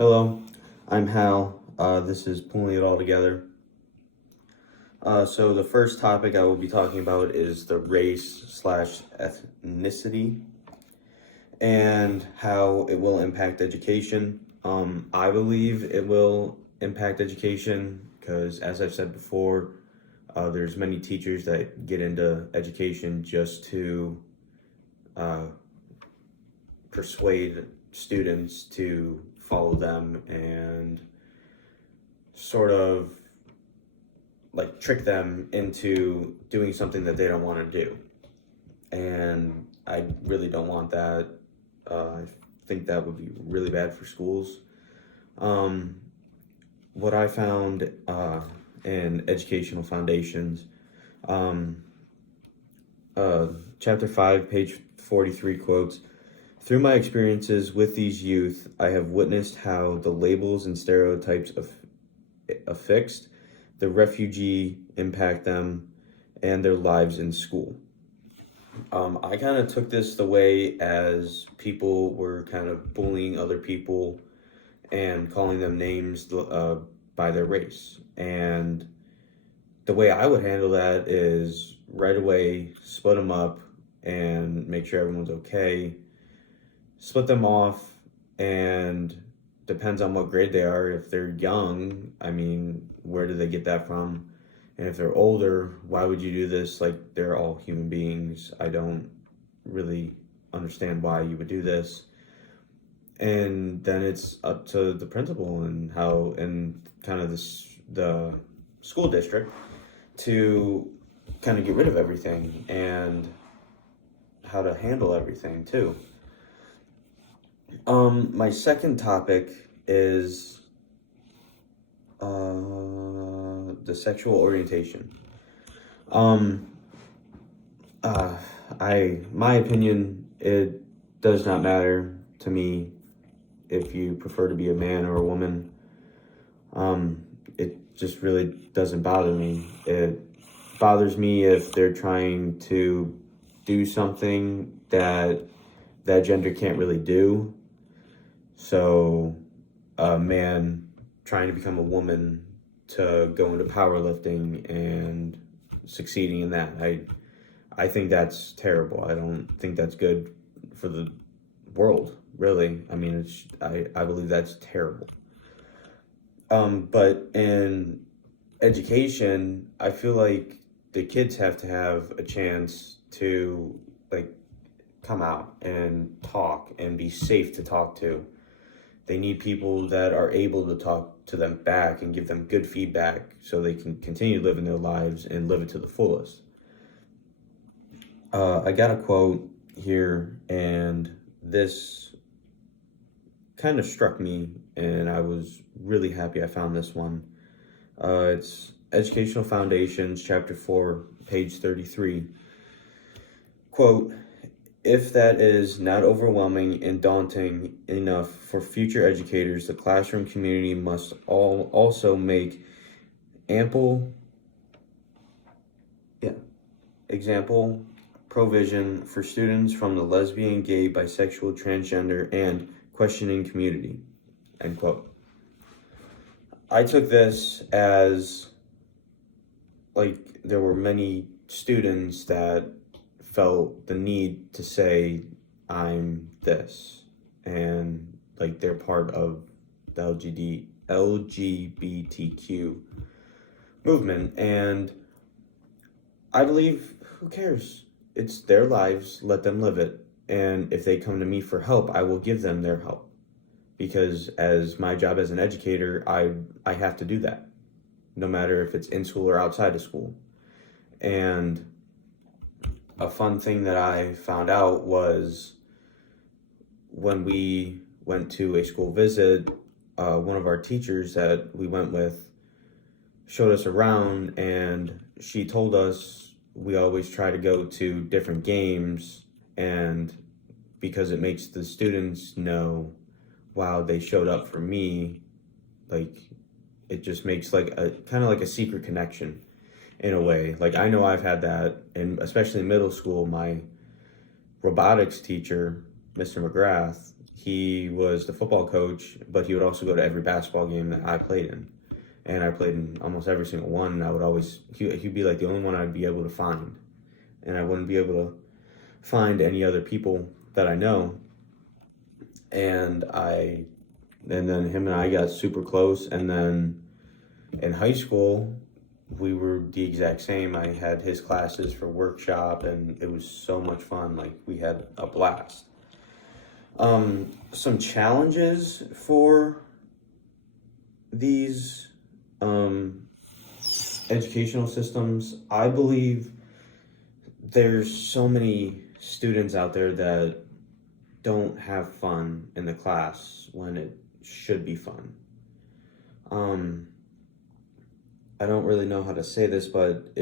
Hello, I'm Hal. This is Pulling It All Together. So the first topic I will be talking about is the race slash ethnicity and how it will impact education. I believe it will impact education because, as I've said before, there's many teachers that get into education just to uh, persuade students to follow them and sort of like trick them into doing something that they don't want to do. And I really don't want that. I think that would be really bad for schools. Um, what I found in educational foundations, um, uh, chapter 5, page 43 quotes, "Through my experiences with these youth, I have witnessed how the labels and stereotypes affixed the refugee impact them and their lives in school." I kind of took this the way as people were kind of bullying other people and calling them names by their race. And the way I would handle that is right away split them up and make sure everyone's okay. Split them off, and depends on what grade they are. If they're young, I mean, where do they get that from? And if they're older, why would you do this? Like, they're all human beings. I don't really understand why you would do this. And then it's up to the principal and how, and kind of the school district to kind of get rid of everything and how to handle everything too. My second topic is the sexual orientation. Um, my opinion, it does not matter to me if you prefer to be a man or a woman. It just really doesn't bother me. It bothers me if they're trying to do something that that gender can't really do. So, a man trying to become a woman to go into powerlifting and succeeding in that. I think that's terrible. I don't think that's good for the world, really. I mean, I believe that's terrible. But in education, I feel like the kids have to have a chance to like come out and talk and be safe to talk to. They need people that are able to talk to them back and give them good feedback so they can continue living their lives and live it to the fullest. I got a quote here, and this kind of struck me, and I was really happy I found this one. It's Educational Foundations, Chapter 4, page 33. Quote, "If that is not overwhelming and daunting enough for future educators, the classroom community must also make ample example provision for students from the lesbian, gay, bisexual, transgender, and questioning community." End quote. I took this as like there were many students that felt the need to say, "I'm this," and like they're part of the LGBTQ movement. And I believe, who cares? It's their lives, let them live it. And if they come to me for help, I will give them their help. Because as my job as an educator, I have to do that, no matter if it's in school or outside of school. And a fun thing that I found out was when we went to a school visit, one of our teachers that we went with showed us around, and she told us we always try to go to different games, and because it makes the students know, wow, they showed up for me. Like, it just makes like a kind of like a secret connection in a way. Like, I know I've had that, and especially in middle school, my robotics teacher, Mr. McGrath, he was the football coach, but he would also go to every basketball game that I played in. And I played in almost every single one, and I would always, he'd be like the only one I'd be able to find. And I wouldn't be able to find any other people that I know. And then him and I got super close. And then in high school, we were the exact same. I had his classes for workshop, and it was so much fun. Like, we had a blast. Some challenges for these educational systems. I believe there's so many students out there that don't have fun in the class when it should be fun. I don't really know how to say this, but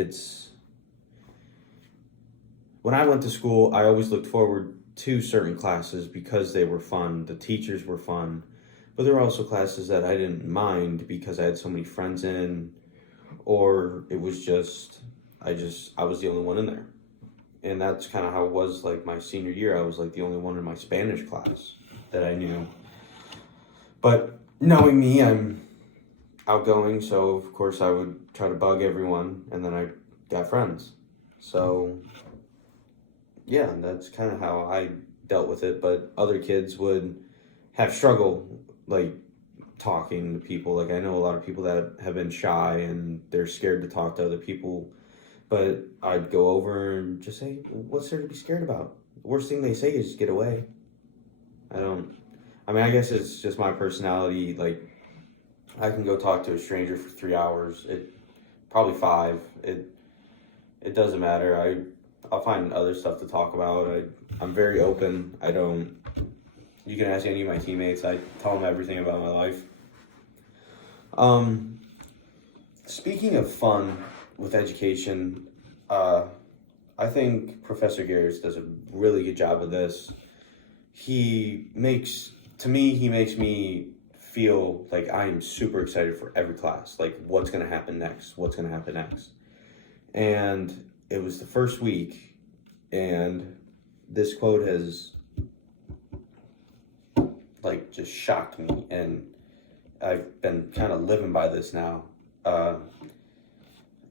when I went to school, I always looked forward to certain classes because they were fun. The teachers were fun, but there were also classes that I didn't mind because I had so many friends in, or it was just, I was the only one in there. And that's kind of how it was like my senior year. I was like the only one in my Spanish class that I knew. But knowing me, I'm outgoing, so of course I would try to bug everyone, and then I got friends. So yeah, that's kind of how I dealt with it. But other kids would have struggle like talking to people. Like, I know a lot of people that have been shy and they're scared to talk to other people, but I'd go over and just say, what's there to be scared about? The worst thing they say is get away. I guess it's just my personality. Like, I can go talk to a stranger for 3 hours. Probably 5. It doesn't matter. I'll find other stuff to talk about. I'm very open. You can ask any of my teammates. I tell them everything about my life. Speaking of fun with education, I think Professor Garris does a really good job of this. He makes me feel like I am super excited for every class. Like, what's going to happen next? And it was the first week, and this quote has like just shocked me, and I've been kind of living by this now. And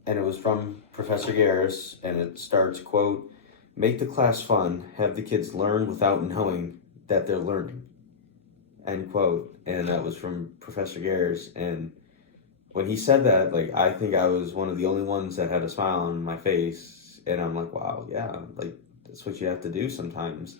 it was from Professor Garris, and it starts, quote, "Make the class fun, have the kids learn without knowing that they're learning," end quote. And that was from Professor Garris. And when he said that, like, I think I was one of the only ones that had a smile on my face. And I'm like, wow, yeah, like, that's what you have to do sometimes.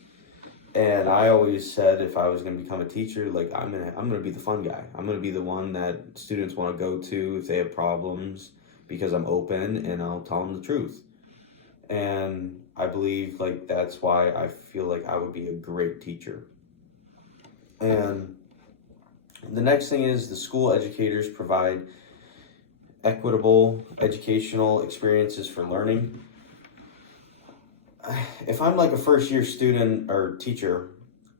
And I always said, if I was going to become a teacher, like, I'm gonna be the fun guy. I'm going to be the one that students want to go to if they have problems, because I'm open and I'll tell them the truth. And I believe, like, that's why I feel like I would be a great teacher. And the next thing is, the school educators provide equitable educational experiences for learning. If I'm like a first year student or teacher,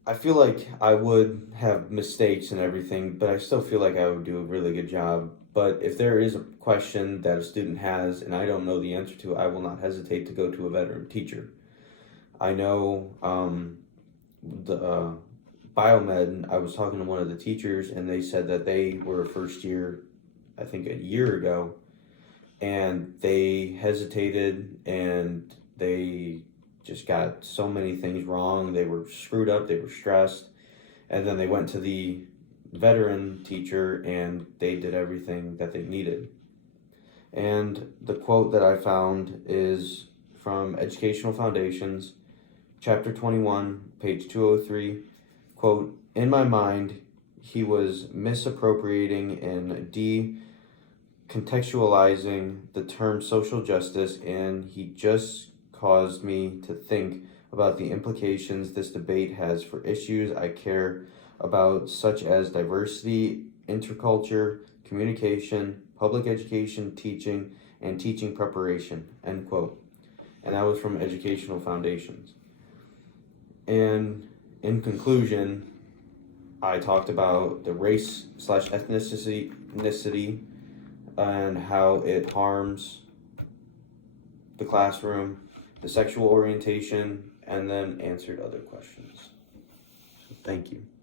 I feel like I would have mistakes and everything, but I still feel like I would do a really good job. But if there is a question that a student has and I don't know the answer to, I will not hesitate to go to a veteran teacher. I know the biomed, I was talking to one of the teachers, and they said that they were first year, I think a year ago, and they hesitated and they just got so many things wrong. They were screwed up, they were stressed, and then they went to the veteran teacher and they did everything that they needed. And the quote that I found is from Educational Foundations, chapter 21, page 203, quote, "In my mind, he was misappropriating and decontextualizing the term social justice, and he just caused me to think about the implications this debate has for issues I care about, such as diversity, interculture, communication, public education, teaching, and teaching preparation," end quote. And that was from Educational Foundations. And in conclusion, I talked about the race/ethnicity and how it harms the classroom, the sexual orientation, and then answered other questions. Thank you.